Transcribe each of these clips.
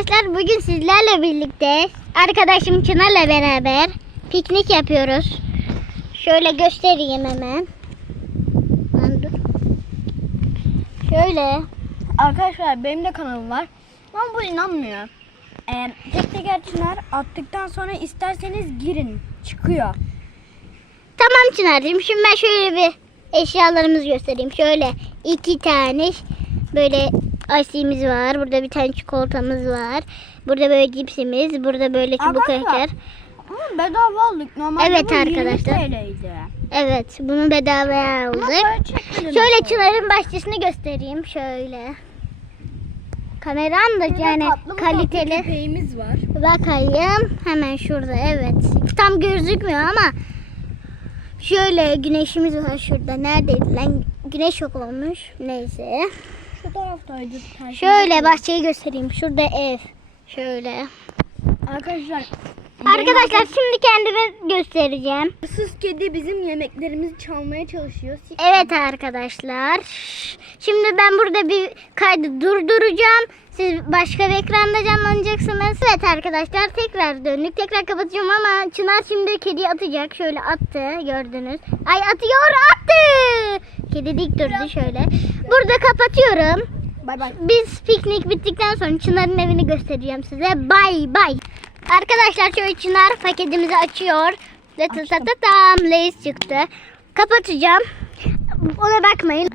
arkadaşlar bugün sizlerle birlikte arkadaşım Çınar'la beraber piknik yapıyoruz. Şöyle göstereyim hemen. Şöyle. Arkadaşlar benim de kanalım var. Ama bu inanmıyor. Ee, tek teker çınar attıktan sonra isterseniz girin. Çıkıyor. Tamam Çınar'cığım şimdi ben şöyle bir eşyalarımızı göstereyim. Şöyle iki tane böyle IC'miz var. Burada bir tane çikolatamız var. Burada böyle cipsimiz. Burada böyle çubuk kraker. Ama bedava aldık. Normalde Evet bu 20 arkadaşlar. TL'ydi. Evet bunu bedavaya aldık. Şöyle. Çınar'ın bahçesini göstereyim. Şöyle. Kameram da Burada yani tatlı kaliteli. köpeğimiz var. Bakayım. Hemen şurada evet. Tam gözükmüyor ama şöyle güneşimiz var şurada. Neredeydi lan? Güneş yok olmuş. Neyse. Şu taraftaydı. Şöyle bahçeyi göstereyim. Şurada ev. Şöyle. Arkadaşlar. Arkadaşlar şimdi kendimi göstereceğim. Hırsız kedi bizim yemeklerimizi çalmaya çalışıyor. Evet arkadaşlar. Şimdi ben burada bir kaydı durduracağım. Siz başka bir ekranda canlanacaksınız. Evet arkadaşlar tekrar döndük. Tekrar kapatacağım ama Çınar şimdi kediyi atacak. Şöyle attı gördünüz. Ay atıyor attı. Kedi dik durdu şöyle. Burada kapatıyorum. Bay bay. Biz piknik bittikten sonra Çınar'ın evini göstereceğim size. Bay bay. Arkadaşlar şöyle Çınar paketimizi açıyor. Tı tı tı tı tam Lay's çıktı. Kapatacağım. Ona bakmayın.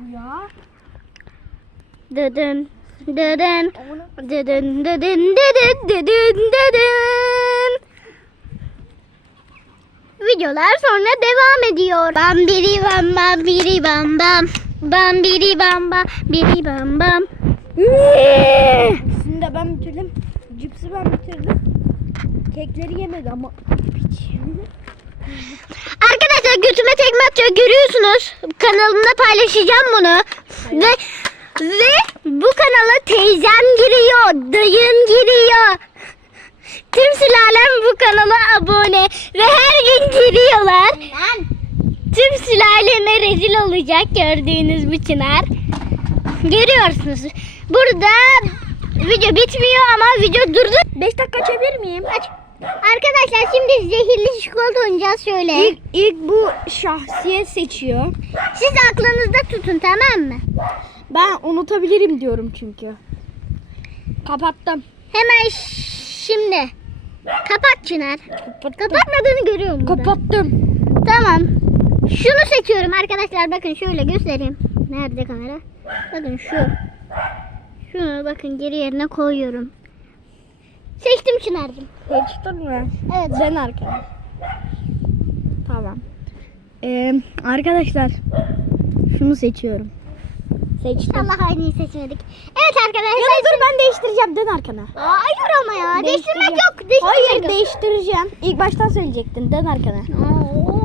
Dıdın dıdın dıdın dıdın dıdın dıdın dıdın. Videolar sonra devam ediyor. Bam biri bam bam biri bam bam. Bam biri bam bam biri bam bam. De ben bitirdim. Cipsi ben bitirdim. Kekleri yemedi ama. Arkadaşlar götüme tekme atıyor görüyorsunuz. Kanalımda paylaşacağım bunu. Ve ve bu kanala teyzem giriyor, dayın giriyor. Tüm sülalem bu kanala abone ve her gün giriyorlar. Tüm sülaleme rezil olacak gördüğünüz bu çınar. Görüyorsunuz. Burada video bitmiyor ama video durdu. 5 dakika miyim? Aç. Arkadaşlar şimdi zehirli çikolata oynayacağız şöyle. İlk, ilk bu şahsiyet seçiyor. Siz aklınızda tutun tamam mı? Ben unutabilirim diyorum çünkü. Kapattım. Hemen şimdi. Kapat Çınar. Kapatmadığını görüyorum burada. Kapattım. Tamam. Şunu seçiyorum arkadaşlar bakın şöyle göstereyim. Nerede kamera? Bakın şu. Şunu bakın geri yerine koyuyorum. Seçtim Çınar'cığım. Seçtin mi? Evet. Ben arkadaş. Tamam. Ee, arkadaşlar şunu seçiyorum. Seçtim. Allah aynıyı seçmedik. Evet arkadaşlar. Ya dur ben değiştireceğim. Dön arkana. Aa, hayır ama ya. Değiştirmek yok. Değiştirmek Hayır yok. değiştireceğim. İlk baştan söyleyecektin. Dön arkana. Oo.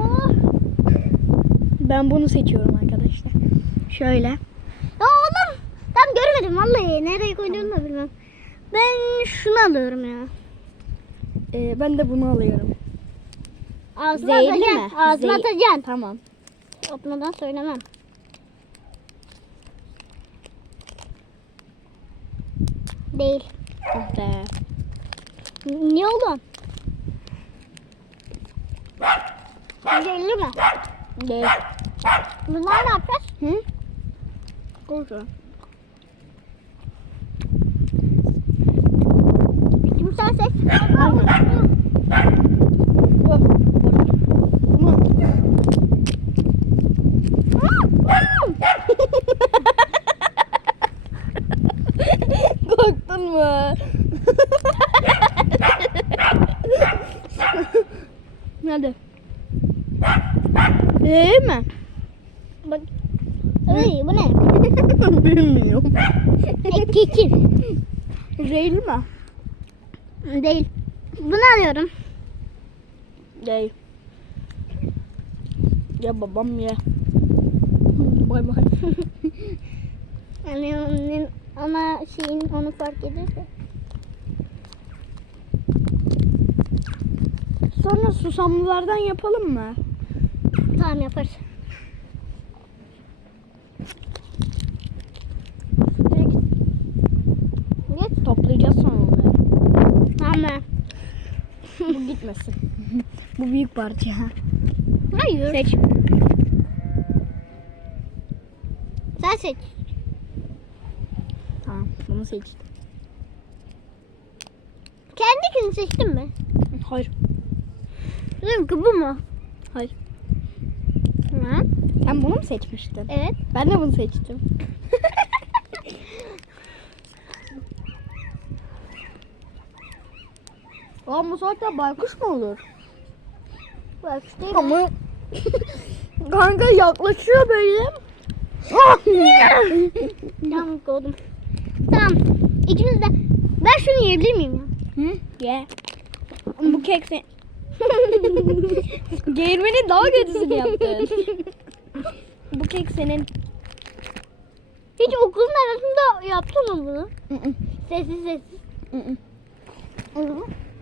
Ben bunu seçiyorum arkadaşlar. Şöyle. Ya oğlum. Tam görmedim vallahi. Nereye koyduğumu da bilmem. Ben şunu alıyorum ya. Ee, ben de bunu alıyorum. Ağzıma Zehirli atacaksın. mi? Ağzıma Zeh- atacaksın. Tamam. Atmadan söylemem. Değil. Oh be. Niye oğlum? Zehirli mi? Değil. Bunlar ne yapacağız? Hı? Korku. Şimdi sen seç. Bu. Bu. Korktun mu? Hadi. Değil mi? Bak. Ay, bu ne? Bilmiyorum. E, kekir. Değil mi? Değil. Bunu alıyorum. Değil. Ya babam ya. Bay bay. Yani onun ama şeyin onu fark ederse. Sonra susamlılardan yapalım mı? Tamam yaparız. Toplayacağız sonra onları. Ama. Bu gitmesin. Bu büyük parça. Hayır. Seç. Sen seç. Tamam bunu seçtim. Kendikini seçtin mi? Hayır. Benimki bu mu? Hayır. Tamam. Sen bunu mu seçmiştin? Evet. Ben de bunu seçtim. Lan bu saatte baykuş mu olur? Bak işte. Ama kanka yaklaşıyor böyle. Tamam koydum. Tamam. İkimiz de. Ben şunu yiyebilir miyim ya? Hı? Ye. Bu kek sen... Değirmenin daha kötüsünü yaptın. Bu kek senin. Hiç okulun arasında yaptın mı bunu? Sessiz sessiz.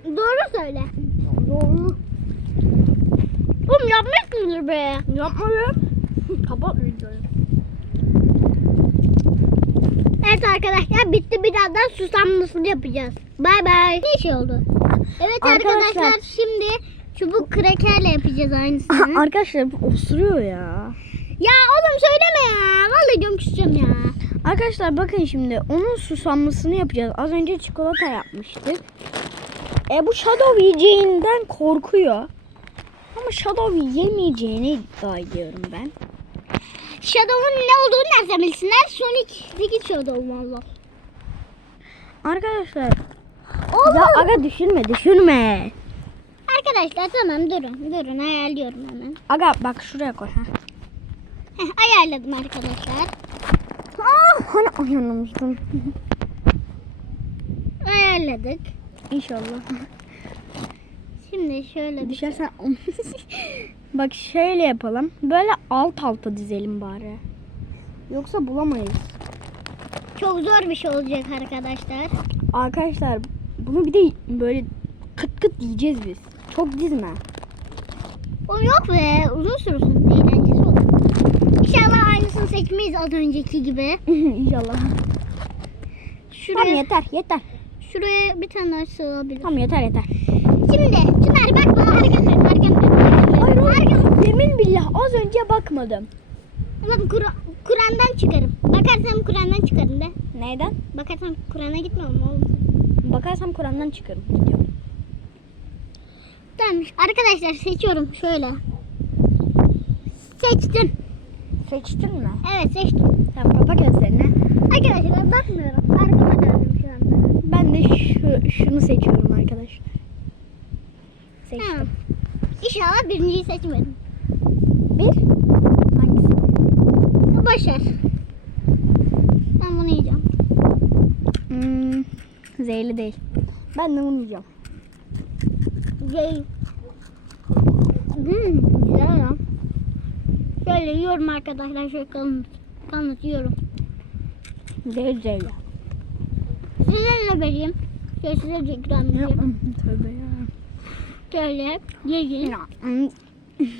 Doğru söyle. Doğru. Oğlum yapmışsındır be. Yapmadım. Kapat videoyu. Evet arkadaşlar bitti birazdan susamlısını yapacağız. Bay bay. Ne şey oldu? Evet arkadaşlar, Arkadaşlar. şimdi çubuk krekerle yapacağız aynısını. Arkadaşlar bu osuruyor ya. ya oğlum söyleme ya. Vallahi diyorum küseceğim ya. Arkadaşlar bakın şimdi onun susamlısını yapacağız. Az önce çikolata yapmıştık. E bu Shadow yiyeceğinden korkuyor. Ama Shadow yemeyeceğini iddia ediyorum ben. Shadow'un ne olduğunu nereden bilsinler? Sonic'teki Shadow valla. Arkadaşlar. Ya aga düşürme düşürme. Arkadaşlar tamam durun. Durun ayarlıyorum hemen. Aga bak şuraya koy. Ha. Heh, ayarladım arkadaşlar. Ah, hani ayarlamıştım. Ayarladık. İnşallah. Şimdi şöyle Düşersen Bak şöyle yapalım. Böyle alt alta dizelim bari. Yoksa bulamayız. çok zor bir şey olacak arkadaşlar. Arkadaşlar bunu bir de böyle kıt kıt yiyeceğiz biz. Çok dizme. O yok be uzun sürsün eğlencesi olur. İnşallah aynısını seçmeyiz az önceki gibi. İnşallah. Şuraya, Tamam yeter yeter. Şuraya bir tane daha sığabilir. Tamam yeter yeter. Şimdi Çınar bak bana arkamda arkamda. Hayır hayır. Yemin billah az önce bakmadım. Ulan Kur- Kur'an'dan çıkarım. Bakarsam Kur'an'dan çıkarım de. Neyden? Bakarsam Kur'an'a gitmem oğlum. Bakarsam Kur'an'dan çıkarım. Gidiyorum. Tamam arkadaşlar seçiyorum şöyle. Seçtim. Seçtin mi? Evet seçtim. Tamam kapa gözlerini. Arkadaşlar bakmıyorum. Arkama döndüm. Ben de şu, şunu seçiyorum arkadaşlar. Seçtim. Tamam. İnşallah birinciyi seçmedim. Bir. Hangisi? Başar. Ben bunu yiyeceğim. Hmm, zehirli değil. Ben de bunu yiyeceğim. Değil. Hmm, güzel ya. Şöyle yiyorum arkadaşlar. Şöyle kalın, kalın yiyorum. Değil zehirli. Size ne vereyim? Şöyle size de ikram edeyim. Tövbe ya. Şöyle yiyin.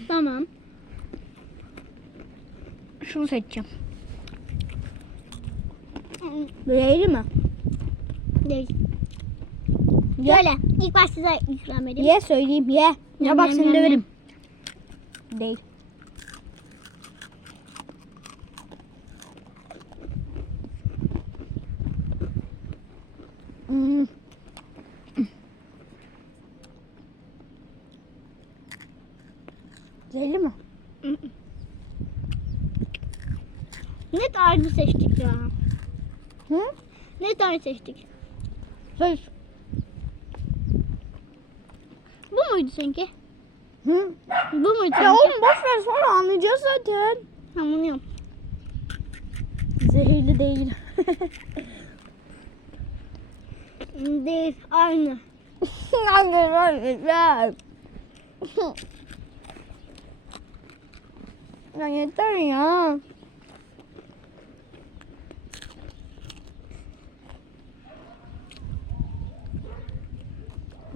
Tamam. Şunu seçeceğim. Hmm, Zehirli mi? Değil. Ye. Şöyle ilk baş size ikram edeyim. Ye söyleyeyim ye. Ya bak seni döverim. Değil. Zehirli mi? Net aynı seçtik ya. Hı? Net aynı seçtik. Söz. Bu muydu seninki? Hı? Bu muydu Ya seninki? oğlum boş ver sonra anlayacağız zaten. Anlıyorum. Zehirli değil. Değil. Aynı. Arkadaşlar. ya yeter ya.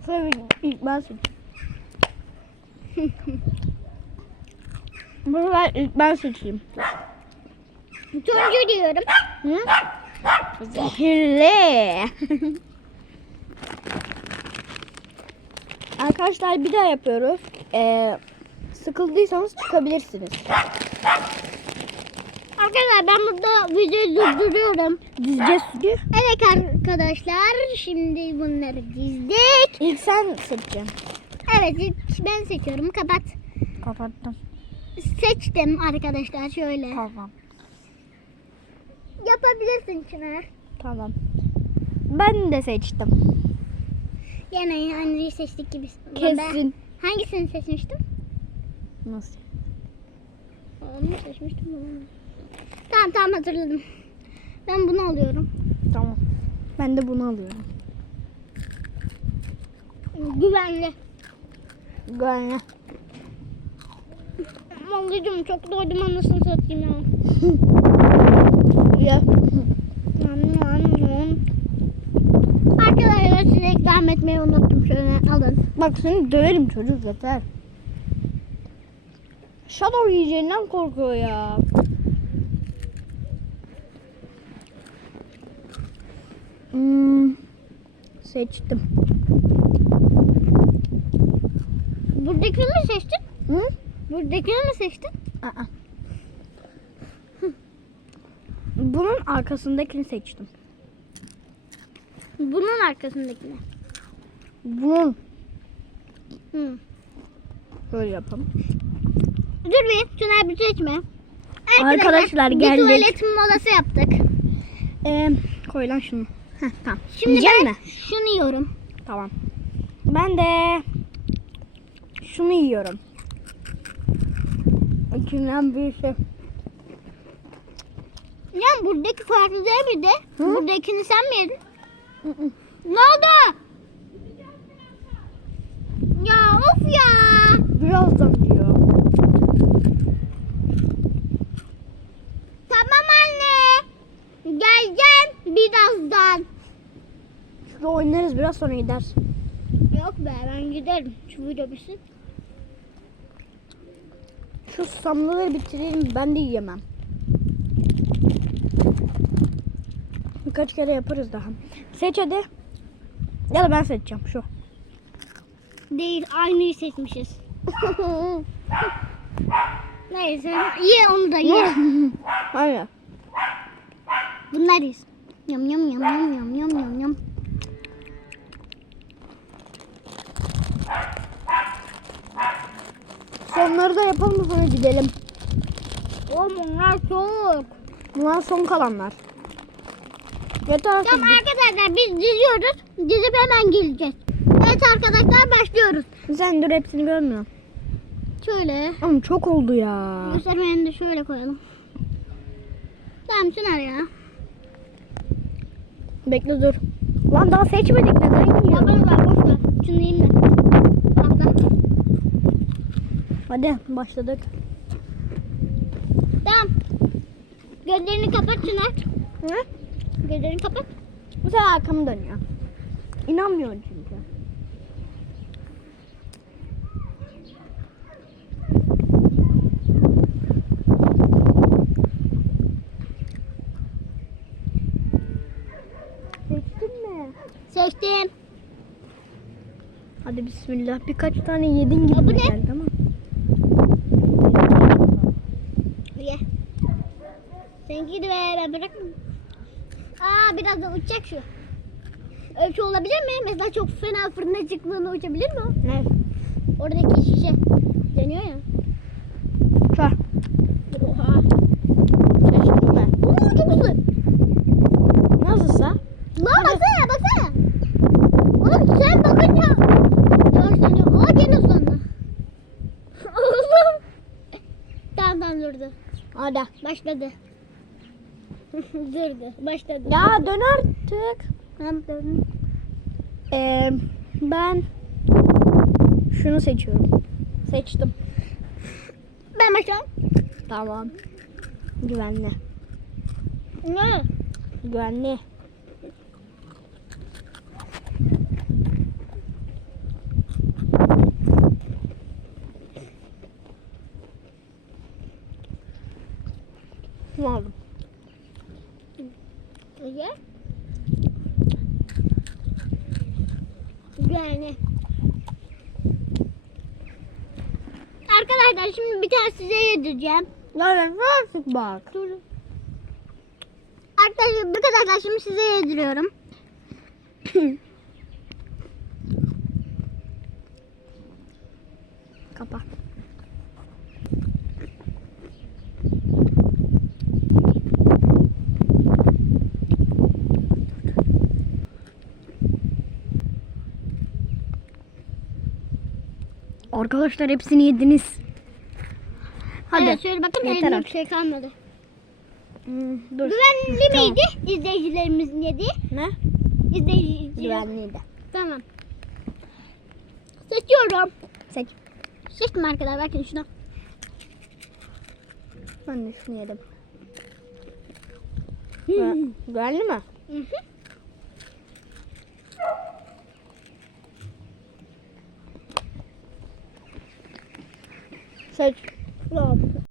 Sefer ilk ben seçeyim. Bu sefer ilk ben seçeyim. Turuncu diyorum. Hı? Zehirli. Arkadaşlar bir daha yapıyoruz. Ee, sıkıldıysanız çıkabilirsiniz. Arkadaşlar ben burada videoyu durduruyorum. Dizeceğiz stüdyo. Evet arkadaşlar şimdi bunları dizdik. İlk sen seçeceksin. Evet ilk ben seçiyorum. Kapat. Kapattım. Seçtim arkadaşlar şöyle. Tamam. Yapabilirsin Çınar. Tamam. Ben de seçtim. Yine aynıyı seçtik gibi. Kesin. Ben hangisini seçmiştim? Nasıl? Onu seçmiştim. Tamam tamam hatırladım. Ben bunu alıyorum. Tamam. Ben de bunu alıyorum. Güvenli. Güvenli. Vallahi çok doydum anasını satayım ya. Ya. Arkadaşlar size ikram etmeyi unuttum. Şöyle alın. Bak seni döverim çocuk yeter. Shadow yiyeceğinden korkuyor ya. Hmm, seçtim. Buradakini mi seçtin? Hı? Buradakini mi seçtin? Aa. Bunun arkasındakini seçtim. Bunun arkasındakini. Bunun Hı. böyle yapalım. Dur bir. Şunları bir seçme. Arkadaşlar, bir geldik. tuvalet molası yaptık. Ee, koy lan şunu. Heh, tamam. Şimdi Yiyecek ben mi? şunu yiyorum. Tamam. Ben de şunu yiyorum. İçinden bir şey. Ya buradaki farklı değil miydi? Buradakini sen mi yedin? Ne oldu? Ya. Birazdan diyor. Tamam anne. Geleceğim birazdan. Şurada oynarız biraz sonra gider. Yok be ben giderim. Şu video bitsin. Şu susamlıları bitirelim ben de yiyemem. Birkaç kere yaparız daha. Seç hadi. Ya da ben seçeceğim şu. Değil aynıyı seçmişiz. Neyse ye onu da ye. Aynen. Bunlar yiyiz. Yam yam yam yam yam yam yam yam. Sonları da yapalım da sonra gidelim. Oğlum onlar soğuk. Bunlar son kalanlar. Yeter artık. Tamam arkadaşlar biz diziyoruz. Dizip hemen geleceğiz. Arkadaşlar başlıyoruz. Sen dur hepsini görmüyorum. Şöyle. Oğlum çok oldu ya. Göstermeyeni de şöyle koyalım. Tamam Çınar ya. Bekle dur. Lan daha seçmedik neden Ya yiyor? bana ver boş ver. Şunu yiyeyim de. Bak Hadi başladık. Tamam. Gözlerini kapat Çınar. Ne? Gözlerini kapat. Bu sefer arkamı dönüyor. İnanmıyorum çünkü. Seçtin mi? Seçtim. Hadi bismillah. Birkaç tane yedin gibi Ya bu ne? geldi ama. Ye. Seninki de be ben bırakmam. Aa biraz da uçacak şu. Ölçü olabilir mi? Mesela çok fena fırına çıktığında uçabilir mi o? Ne? Oradaki şişe yanıyor ya. Çar. Oha. Seçtin mi? Oo çok hızlı. Nasılsa? Lan baksana baksana. Oğlum sen bakınca yavaşlanıyor. Aa gene hızlandı. Oğlum. tamam tamam durdu. Hadi. Başladı. durdu. Başladı. Ya dön artık. Tamam döndü. Ee, ben şunu seçiyorum. Seçtim. Ben başlayayım. Tamam. Güvenli. Ne? Güvenli. Ne oldu? Ye. Yani. Arkadaşlar şimdi bir yedireceğim. Yani artık bak. Dur. Arkadaşlar arkadaşlar şimdi size yediriyorum. Kapa. Arkadaşlar hepsini yediniz. Hadi. Evet şöyle bakın Yeter elimde bir şey kalmadı. Hmm, dur. Güvenli Tamam. miydi? İzleyicilerimizin yediği. Ne? İzleyiciler. Güvenliydi. Tamam. Seçiyorum. Seç. Seçtim arkadaşlar bakın şuna. Ben de şunu yedim. Gü- Güvenli mi? Hı hı. Seç. Tamam.